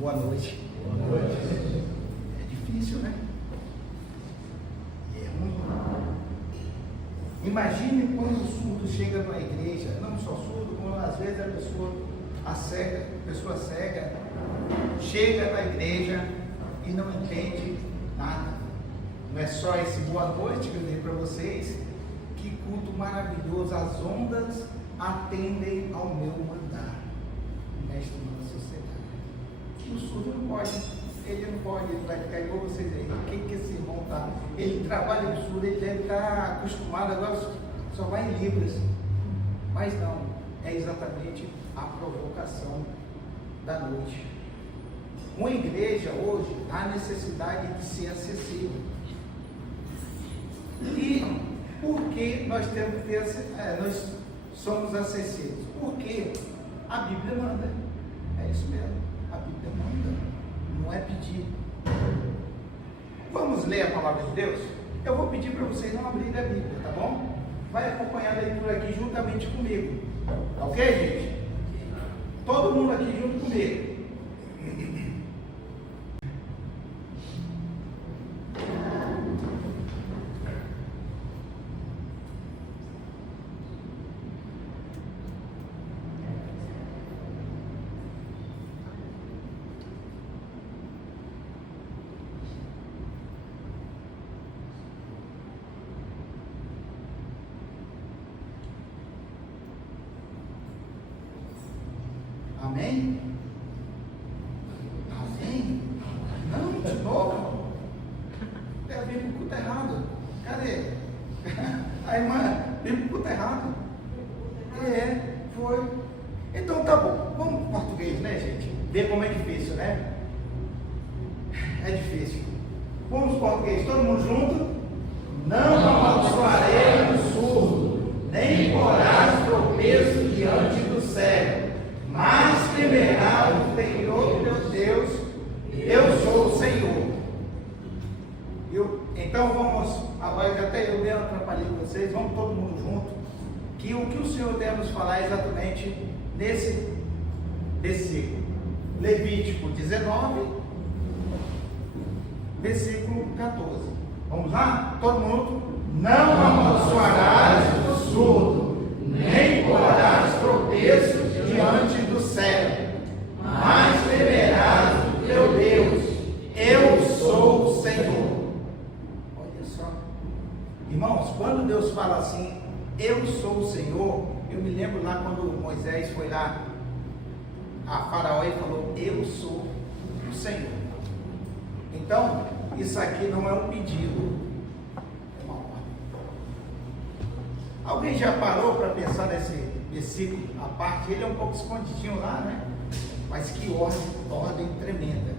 Boa noite. Boa noite. É difícil, né? É ruim. Imagine quando o surdo chega na igreja, não só surdo, como às vezes a pessoa cega, chega na igreja e não entende nada. Não é só esse boa noite que eu dei para vocês, que culto maravilhoso, as ondas atendem ao meu mandar. Mestre da sociedade. O surdo não pode, ele vai ficar igual vocês aí. O que esse irmão está? Ele trabalha com surdo, ele deve estar acostumado, agora só vai em Libras. Mas não, é exatamente a provocação da noite. Uma igreja hoje há necessidade de ser acessível. E por que nós temos que ter, nós somos acessíveis? Porque a Bíblia manda. É isso mesmo. A Bíblia manda. Não é pedir. Vamos ler a palavra de Deus? Eu vou pedir para vocês não abrirem a Bíblia, tá bom? Vai acompanhar a leitura aqui juntamente comigo. Tá ok, gente? Todo mundo aqui junto comigo. Amém? Amém? Não, de novo. Eu vim para o culto errado. Cadê? A irmã veio para o culto errado. Foi. Então tá bom. Vamos para o português, né, gente? Ver como é difícil, né? É difícil. Vamos para o português, todo mundo junto? Não amaldiçoarei o surdo, nem porás tropeço diante do cego. Mas temerá o Senhor teu Deus, eu sou o Senhor. Então vamos, agora que até eu mesmo atrapalhei vocês, vamos todo mundo junto, que o que o Senhor deve nos falar é exatamente nesse versículo. Levítico 19, versículo 14. Vamos lá? Todo mundo? Não amaldiçoarás o surdo, nem porás tropeço diante do céu, mas temerás o teu Deus, eu sou o Senhor. Olha só, irmãos, quando Deus fala assim, eu sou o Senhor, eu me lembro lá quando Moisés foi lá a Faraó e falou, eu sou o Senhor. Então, isso aqui não é um pedido, é uma ordem. Alguém já parou para pensar nesse versículo, a parte, ele é um pouco escondidinho lá, né? Mas que ordem tremenda,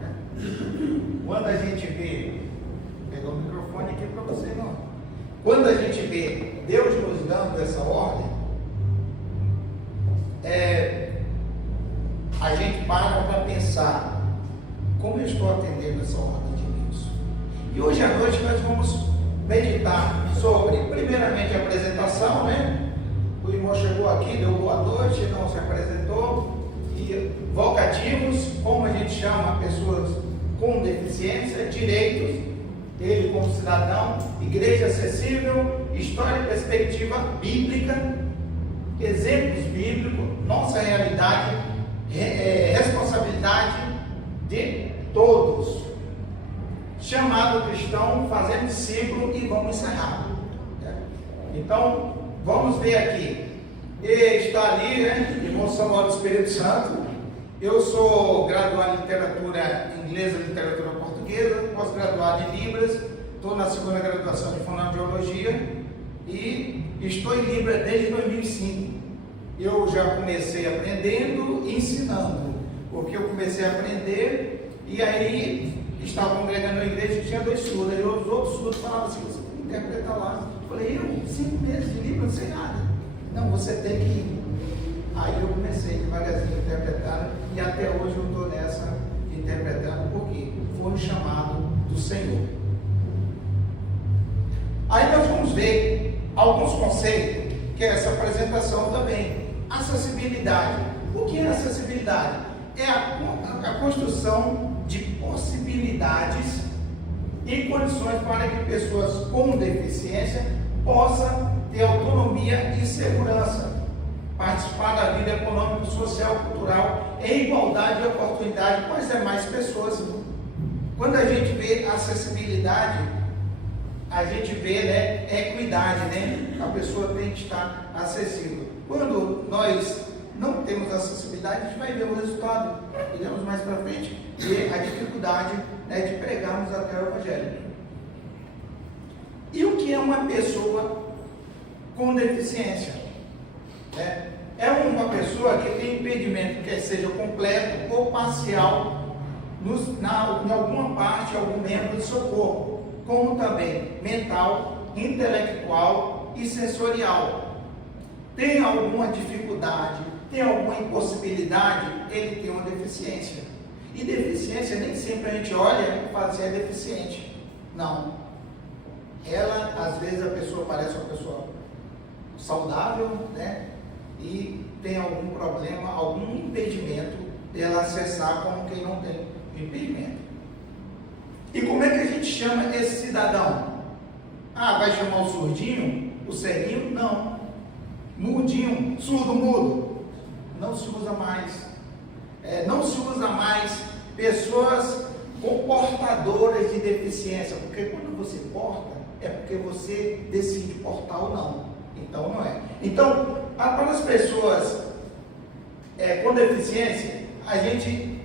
né? Quando a gente vê, vou pegar o microfone aqui para você, não. Quando a gente vê Deus nos dando essa ordem, a gente para pensar, como eu estou atendendo essa ordem de Deus? E hoje à noite nós vamos meditar sobre, primeiramente, a apresentação, né? O irmão chegou aqui, deu boa noite, não se apresentou. E vocativos, como a gente chama pessoas com deficiência, direitos, ele como cidadão, igreja acessível, história e perspectiva bíblica, exemplos bíblicos, nossa realidade, responsabilidade de todos. Chamado cristão, fazendo discípulo e vamos encerrar. Então, vamos ver aqui. Está ali, né? Irmão Samuel do Espírito Santo. Eu sou graduado em literatura inglesa e literatura portuguesa, pós-graduado em Libras, estou na segunda graduação de fonoaudiologia e estou em Libras desde 2005. Eu já comecei aprendendo e ensinando, porque eu comecei a aprender e aí estava congregando na igreja e tinha 2 surdos, e os outros surdos falavam assim, você tem que interpretar lá. Eu falei, 5 meses de Libras, não sei nada. Não, você tem que ir. Aí eu comecei devagarzinho a interpretar e até hoje eu estou nessa interpretando, porque foi um chamado do Senhor. Aí nós vamos ver alguns conceitos, que é essa apresentação também. Acessibilidade. O que é acessibilidade? é a construção de possibilidades e condições para que pessoas com deficiência possam ter autonomia e segurança, participar da vida econômica, social, cultural, em igualdade de oportunidade com as demais pessoas. Quando a gente vê acessibilidade, a gente vê, né, equidade, né? A pessoa tem que estar acessível. Quando nós não temos acessibilidade, a gente vai ver o resultado. Iremos mais para frente ver a dificuldade, né, de pregarmos até o Evangelho. E o que é uma pessoa com deficiência? É uma pessoa que tem impedimento, quer seja completo ou parcial, em alguma parte, algum membro do seu corpo, como também mental, intelectual e sensorial. Tem alguma dificuldade, tem alguma impossibilidade, ele tem uma deficiência. E deficiência nem sempre a gente olha e fala assim, é deficiente. Não. Ela, às vezes, a pessoa parece uma pessoa saudável, né? E tem algum problema, algum impedimento dela acessar como quem não tem impedimento. E como é que a gente chama esse cidadão? Ah, vai chamar o surdinho? O ceguinho? Não. Mudinho? Surdo, mudo? Não se usa mais. Não se usa mais pessoas com portadoras de deficiência, porque quando você porta, é porque você decide portar ou não. Então não é. Então, para as pessoas com deficiência, a gente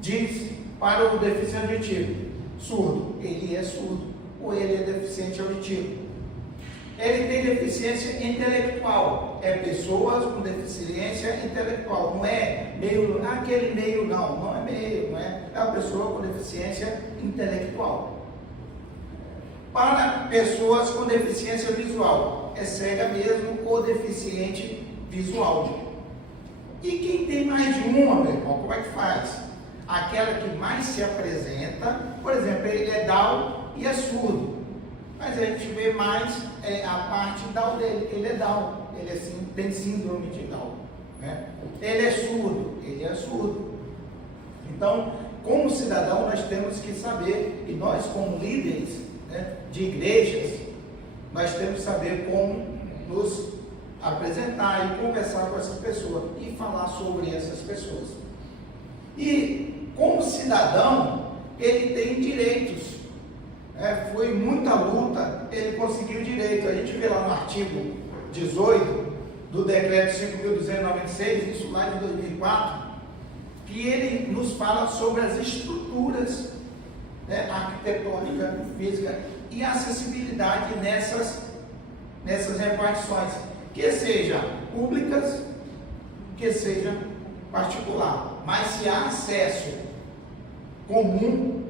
diz para o deficiente auditivo, surdo, ele é surdo, ou ele é deficiente auditivo. Ele tem deficiência intelectual, é pessoas com deficiência intelectual, não é meio, aquele meio não é meio, não é uma pessoa com deficiência intelectual. Para pessoas com deficiência visual, é cega mesmo ou deficiente visual. E quem tem mais de uma, meu irmão, como é que faz? Aquela que mais se apresenta, por exemplo, ele é Down e é surdo, mas a gente vê mais a parte Down dele, ele é Down, ele assim, tem síndrome de Down, né? Ele é surdo. Então, como cidadão, nós temos que saber, e nós como líderes, né, de igrejas, nós temos que saber como nos apresentar e conversar com essas pessoas e falar sobre essas pessoas. E como cidadão, ele tem direitos. Foi muita luta, ele conseguiu direito. A gente vê lá no artigo 18 do decreto 5.296, isso lá de 2004, que ele nos fala sobre as estruturas, né, arquitetônica, física e acessibilidade nessas repartições, que sejam públicas, que seja particular, mas se há acesso comum,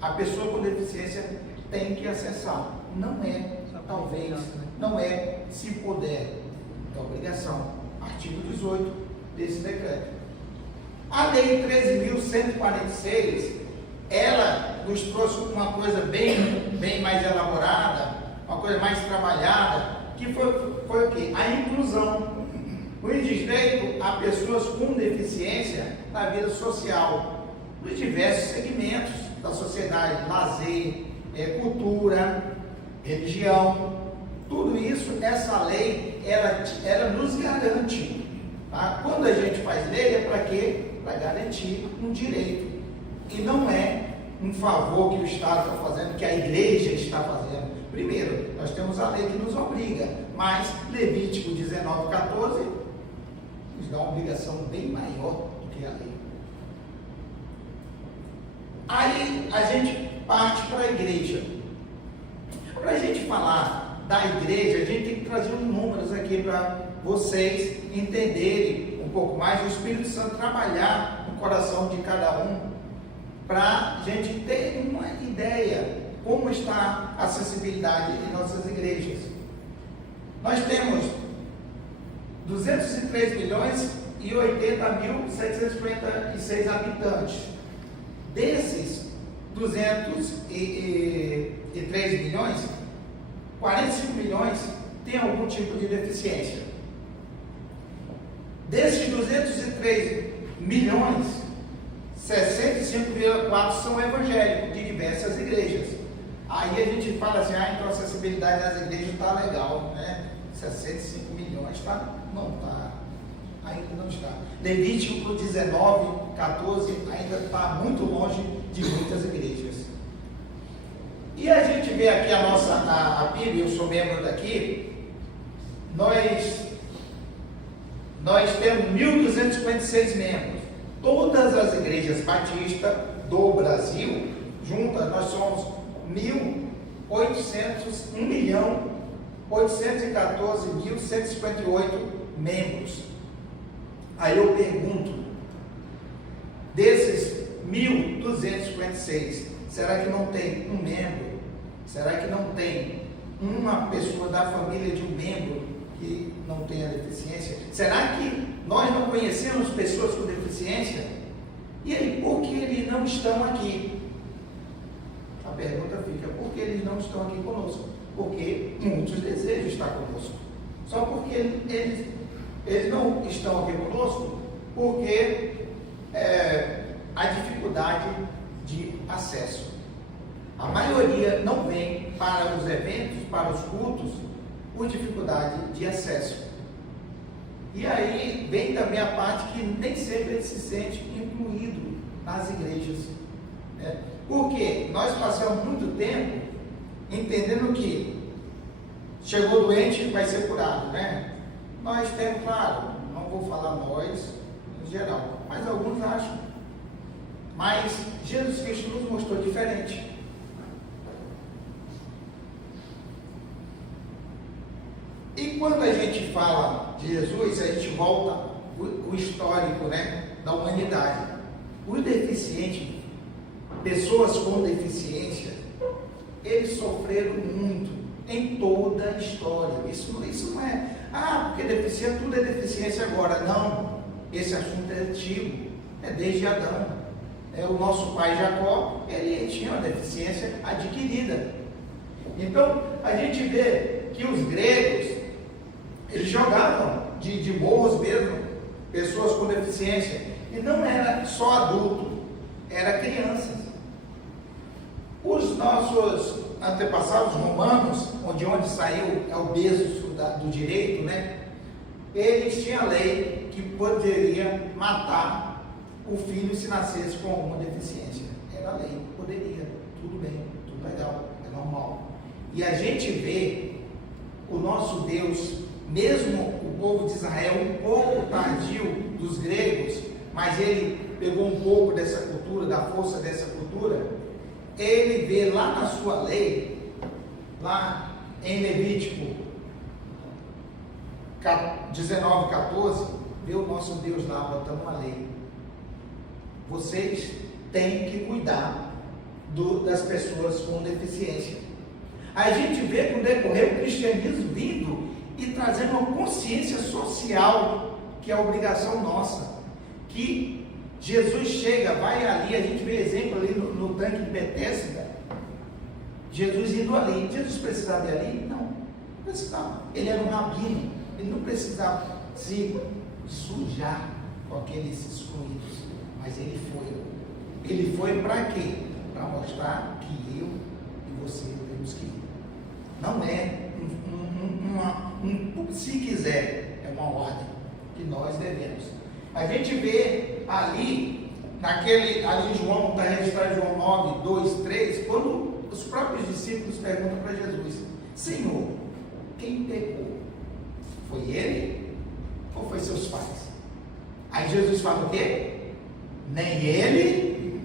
a pessoa com deficiência tem que acessar. Não é, talvez, não é se puder, é obrigação. Artigo 18 desse decreto. A Lei 13.146, ela nos trouxe uma coisa bem mais elaborada, uma coisa mais trabalhada, que foi o quê? A inclusão. O direito a pessoas com deficiência na vida social, nos diversos segmentos da sociedade, lazer, cultura, religião, tudo isso, essa lei, ela nos garante. Tá? Quando a gente faz lei, é para quê? Para garantir um direito. E não é um favor que o Estado está fazendo, que a igreja está fazendo. Primeiro, nós temos a lei que nos obriga, mas Levítico 19:14 nos dá uma obrigação bem maior do que a lei. Aí a gente parte para a igreja. Para a gente falar da igreja, a gente tem que trazer uns números aqui para vocês entenderem um pouco mais, o Espírito Santo trabalhar no coração de cada um, para a gente ter uma ideia como está a acessibilidade em nossas igrejas. Nós temos 203.080.756 habitantes. Desses 203 milhões, 45 milhões têm algum tipo de deficiência. Desses 203 milhões, 65,4% são evangélicos, de diversas igrejas. Aí a gente fala assim, então a acessibilidade das igrejas está legal, né? 65 milhões, tá? Não está, ainda não está. Levítico 19, 14, ainda está muito longe de muitas igrejas. E a gente vê aqui a PIB, eu sou membro daqui, nós temos 1.256 membros. Todas as igrejas batistas do Brasil, juntas, nós somos 1.814.158 membros. Aí eu pergunto, desses 1.256, será que não tem um membro? Será que não tem uma pessoa da família de um membro que não tenha deficiência? Será que nós não conhecemos pessoas com deficiência? E aí, por que eles não estão aqui? A pergunta fica, por que eles não estão aqui conosco? Porque muitos desejam estar conosco. Só porque eles não estão aqui conosco, porque a dificuldade de acesso. A maioria não vem para os eventos, para os cultos, por dificuldade de acesso. E aí vem também a parte que nem sempre ele se sente incluído nas igrejas. Né? Porque nós passamos muito tempo entendendo que chegou doente, vai ser curado, né? Nós temos, claro, não vou falar nós em geral, mas alguns acham. Mas Jesus Cristo nos mostrou diferente. E quando a gente fala de Jesus, a gente volta o histórico, né, da humanidade. Os deficientes, pessoas com deficiência, eles sofreram muito em toda a história. Isso não é, porque deficiência, tudo é deficiência agora. Não, esse assunto é antigo, é desde Adão. O nosso pai Jacó, ele tinha uma deficiência adquirida. Então, a gente vê que os gregos, eles jogavam de morros mesmo, pessoas com deficiência. E não era só adulto, era crianças. Os nossos antepassados romanos, onde saiu o berço do direito, né? Eles tinham a lei que poderia matar o filho se nascesse com alguma deficiência. Era a lei, poderia, tudo bem, tudo legal, é normal. E a gente vê o nosso Deus, mesmo o povo de Israel, um pouco tardio dos gregos, mas ele pegou um pouco dessa cultura, da força dessa cultura, ele vê lá na sua lei, lá em Levítico 19:14, vê o nosso Deus lá botando uma lei. Vocês têm que cuidar das pessoas com deficiência. A gente vê com o decorrer o cristianismo vindo e trazendo uma consciência social, que é a obrigação nossa, que Jesus chega, vai ali, a gente vê exemplo ali no tanque de Betesda, Jesus indo ali. Jesus precisava ir ali? Não precisava. Ele era um rabino, ele não precisava se sujar com aqueles excluídos, mas ele foi. Ele foi para quê? Para mostrar que eu e você temos que ir. Não é se quiser, é uma ordem que nós devemos. A gente vê ali, ali João, está registrado em João 9, 2, 3, quando os próprios discípulos perguntam para Jesus: Senhor, quem pecou? Foi ele ou foi seus pais? Aí Jesus fala o quê? Nem ele,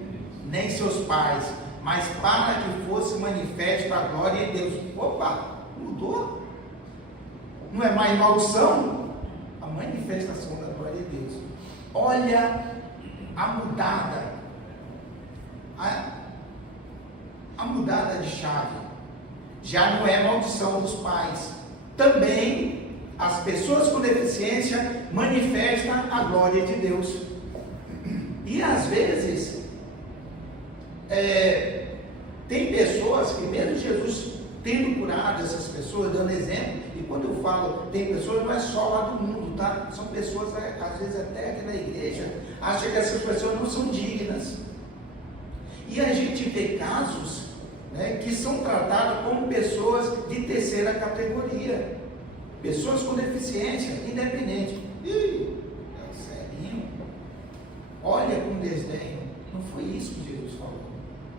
nem seus pais, mas para que fosse manifesta a glória de Deus. Opa, mudou? Não é mais maldição? A manifestação da glória de Deus. Olha a mudada, a mudada de chave. Já não é maldição dos pais. Também as pessoas com deficiência manifestam a glória de Deus. E às vezes tem pessoas que, mesmo Jesus tendo curado essas pessoas, dando exemplo, E quando eu falo, tem pessoas, não é só lá do mundo, tá? São pessoas, às vezes até aqui na igreja, acham que essas pessoas não são dignas. E a gente vê casos, né, que são tratadas como pessoas de terceira categoria. Pessoas com deficiência, independente. Ih, é sério? Olha com desdém. Não foi isso que Jesus falou.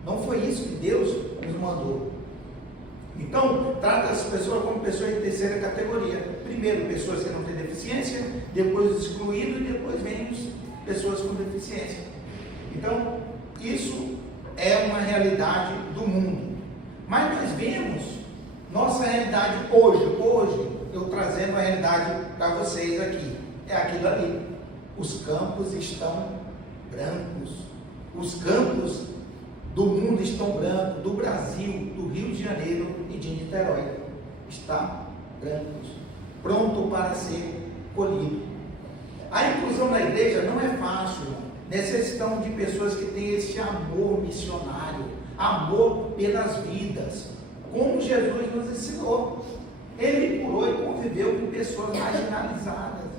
Não foi isso que Deus nos mandou. Então, trata as pessoas como pessoas de terceira categoria. Primeiro, pessoas que não têm deficiência, depois os excluídos e depois vem pessoas com deficiência. Então, isso é uma realidade do mundo. Mas nós vemos nossa realidade hoje, eu trazendo a realidade para vocês aqui, é aquilo ali. Os campos estão brancos. Os campos do mundo estão brancos, do Brasil, do Rio de Janeiro e de Niterói. Estão brancos, pronto para ser colhido. A inclusão na igreja não é fácil. Necessitamos de pessoas que têm esse amor missionário, amor pelas vidas, como Jesus nos ensinou. Ele curou e conviveu com pessoas marginalizadas.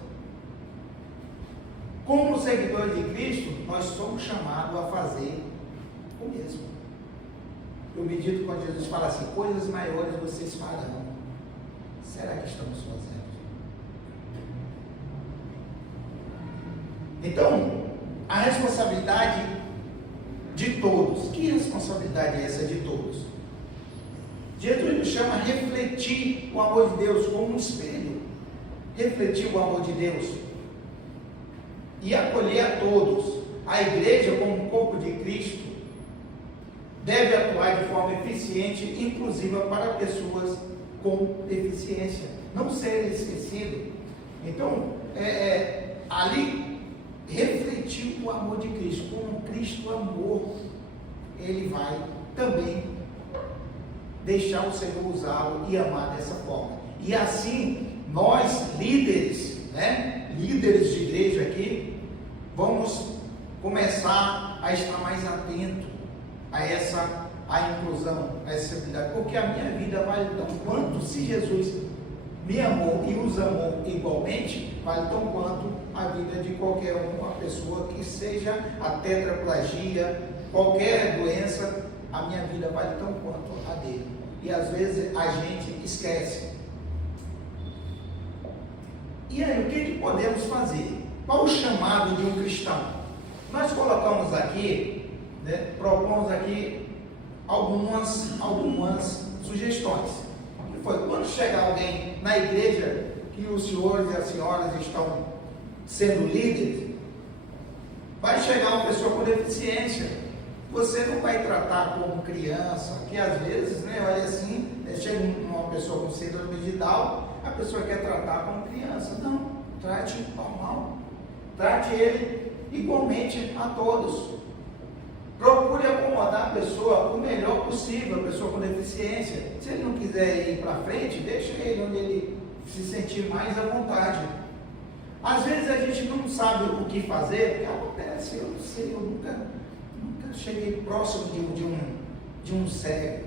Como seguidores de Cristo, nós somos chamados a fazer o mesmo. Eu medito quando Jesus fala assim: coisas maiores vocês farão. Será que estamos fazendo? Então, a responsabilidade de todos. Que responsabilidade é essa de todos? Jesus nos chama a refletir o amor de Deus como um espelho. Refletir o amor de Deus. E acolher a todos. A igreja, como um corpo de Cristo, deve atuar de forma eficiente e inclusiva para pessoas com deficiência. Não serem esquecidos. Então, ali, refletir o amor de Cristo. Como Cristo amor, Ele vai também deixar o Senhor usá-lo e amar dessa forma. E assim, nós líderes, líderes de igreja aqui, vamos começar a estar mais atentos a inclusão, a acessibilidade, porque a minha vida vale tão quanto, se Jesus me amou e os amou igualmente, vale tão quanto a vida de qualquer uma pessoa que seja a tetraplegia, qualquer doença, a minha vida vale tão quanto a dele. E às vezes a gente esquece. E aí, o que podemos fazer? Qual o chamado de um cristão? Nós colocamos aqui, propomos aqui algumas sugestões. Que foi, quando chegar alguém na igreja, que os senhores e as senhoras estão sendo líderes, vai chegar uma pessoa com deficiência, você não vai tratar como criança, que às vezes, olha assim, chega uma pessoa com síndrome de Down, a pessoa quer tratar como criança. Não, trate normal, trate ele igualmente a todos. Procure acomodar a pessoa o melhor possível, a pessoa com deficiência. Se ele não quiser ir para frente, deixa ele onde ele se sentir mais à vontade. Às vezes a gente não sabe o que fazer, porque acontece, eu não sei, eu nunca cheguei próximo de um cego,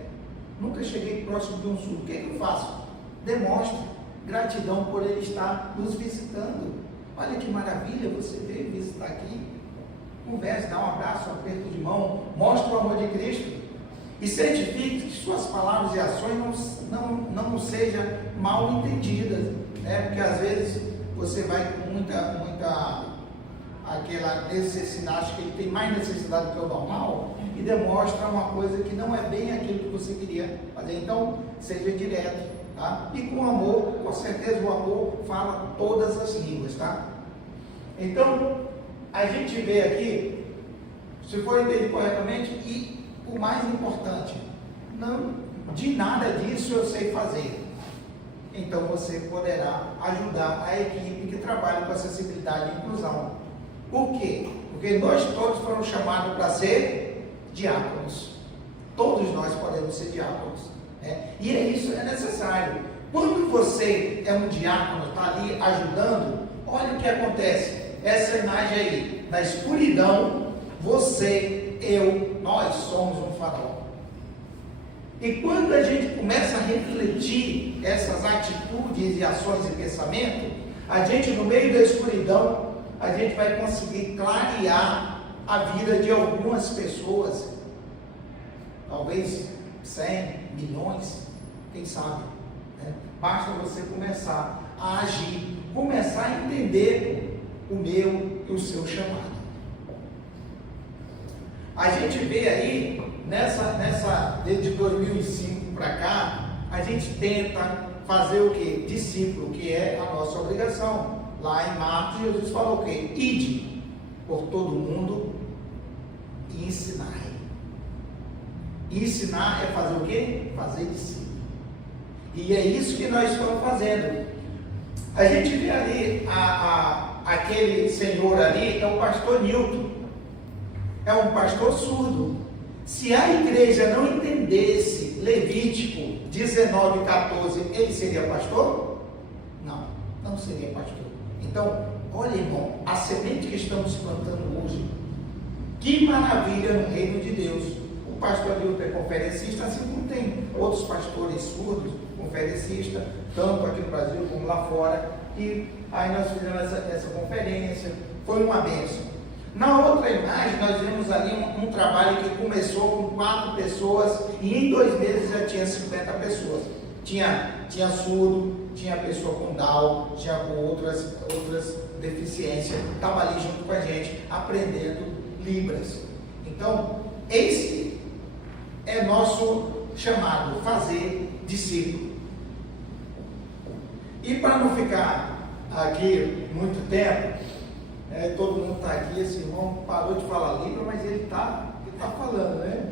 nunca cheguei próximo de um surdo. O que eu faço? Demonstro gratidão por ele estar nos visitando. Olha que maravilha, você veio visitar aqui. Converse, dá um abraço, um aperto de mão, mostre o amor de Cristo e certifique que suas palavras e ações não sejam mal entendidas, porque às vezes você vai com muita aquela necessidade, acho que ele tem mais necessidade do que o normal e demonstra uma coisa que não é bem aquilo que você queria fazer. Então, seja direto, tá? E com amor, com certeza o amor fala todas as línguas, tá? Então, a gente vê aqui, se for entendido corretamente, e o mais importante, não de nada disso eu sei fazer. Então você poderá ajudar a equipe que trabalha com acessibilidade e inclusão. Por quê? Porque nós todos fomos chamados para ser diáconos. Todos nós podemos ser diáconos. E isso é necessário. Quando você é um diácono, está ali ajudando, olha o que acontece. Essa imagem aí, na escuridão, você, eu, nós somos um farol. E quando a gente começa a refletir essas atitudes e ações e pensamento, a gente, no meio da escuridão, a gente vai conseguir clarear a vida de algumas pessoas, talvez 100 milhões, quem sabe, né? Basta você começar a agir, começar a entender o meu e o seu chamado. A gente vê aí, desde 2005 para cá, a gente tenta fazer o quê? Discípulo, que é a nossa obrigação. Lá em Marcos, Jesus falou o quê? Ide por todo mundo e ensinai. Ensinar é fazer o quê? Fazer discípulo. E é isso que nós estamos fazendo. A gente vê ali, aquele senhor ali, é o pastor Newton. É um pastor surdo. Se a igreja não entendesse Levítico 19:14, ele seria pastor? Não, não seria pastor. Então, olha, irmão, a semente que estamos plantando hoje, que maravilha no reino de Deus. O pastor Newton é conferencista, assim como tem outros pastores surdos, conferencistas, tanto aqui no Brasil como lá fora. E aí nós fizemos essa conferência, foi uma bênção. Na outra imagem, nós vemos ali um trabalho que começou com 4 pessoas e em 2 meses já tinha 50 pessoas. Tinha surdo, tinha pessoa com Down, tinha com outras deficiências, estava ali junto com a gente, aprendendo Libras. Então, esse é nosso chamado, fazer discípulo. E para não ficar aqui muito tempo, todo mundo está aqui, esse irmão parou de falar Libra, mas ele está falando, né?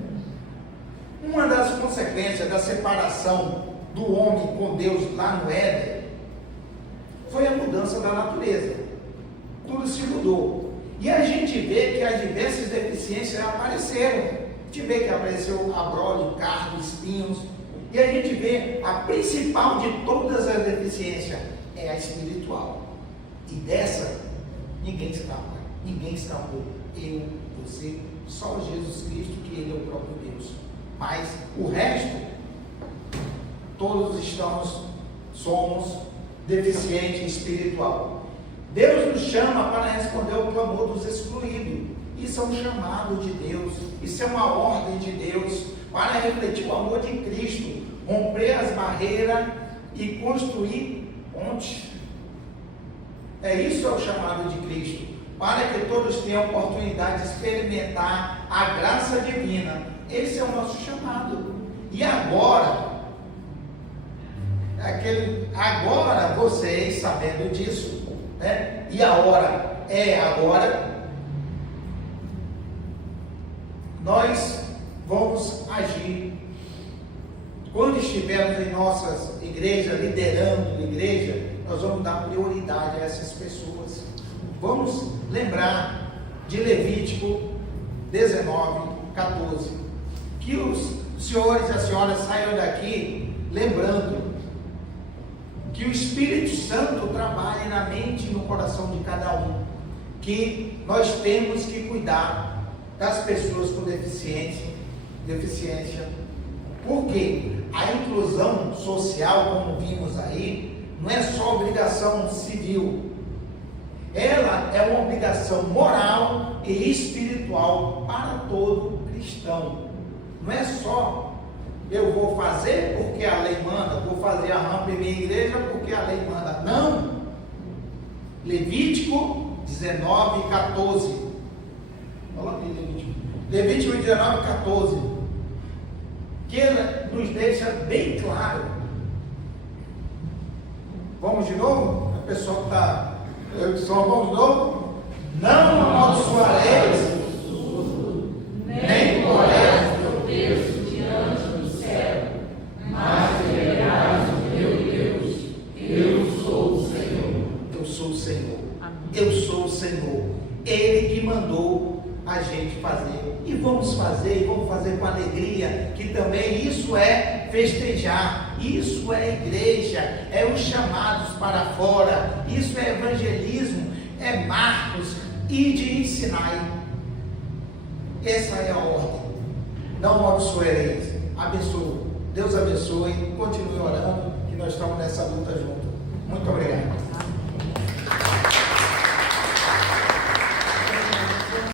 Uma das consequências da separação do homem com Deus lá no Éden foi a mudança da natureza. Tudo se mudou. E a gente vê que as diversas deficiências apareceram. A gente vê que apareceu abrolho, cardo, espinhos. E a gente vê a principal de todas as deficiências é a espiritual. E dessa, ninguém escapa. Ninguém escapou. Eu, você, só Jesus Cristo, que Ele é o próprio Deus. Mas o resto, todos somos deficientes espiritual. Deus nos chama para responder ao clamor dos excluídos. Isso é um chamado de Deus. Isso é uma ordem de Deus para refletir o amor de Cristo, romper as barreiras e construir pontes. Isso é o chamado de Cristo, para que todos tenham a oportunidade de experimentar a graça divina. Esse é o nosso chamado. E agora, vocês sabendo disso, né? E a hora é agora, nós vamos agir. Quando estivermos em nossas igrejas, liderando igreja, nós vamos dar prioridade a essas pessoas. Vamos lembrar de Levítico 19:14. Que os senhores e as senhoras saiam daqui lembrando que o Espírito Santo trabalhe na mente e no coração de cada um. Que nós temos que cuidar das pessoas com deficiência. Porque a inclusão social, como vimos aí, não é só obrigação civil. Ela é uma obrigação moral e espiritual para todo cristão. Não é só eu vou fazer porque a lei manda, vou fazer a rampa em minha igreja porque a lei manda. Não! Levítico 19:14. Olha aqui, Levítico 19:14. Que nos deixa bem claro. Vamos de novo? A pessoa que está. Vamos de novo? Não amaldiçoareis, nem porás tropeço diante do céu, mas verás o meu Deus. Eu sou o Senhor. Eu sou o Senhor. Eu sou o Senhor. Ele que mandou a gente fazer. E vamos fazer com alegria, que também isso é festejar, isso é igreja, é os chamados para fora, isso é evangelismo, é Marcos, ide ensinai. Essa é a ordem. Não amaldiçoareis, abençoa. Deus abençoe, continue orando, que nós estamos nessa luta junto. Muito obrigado.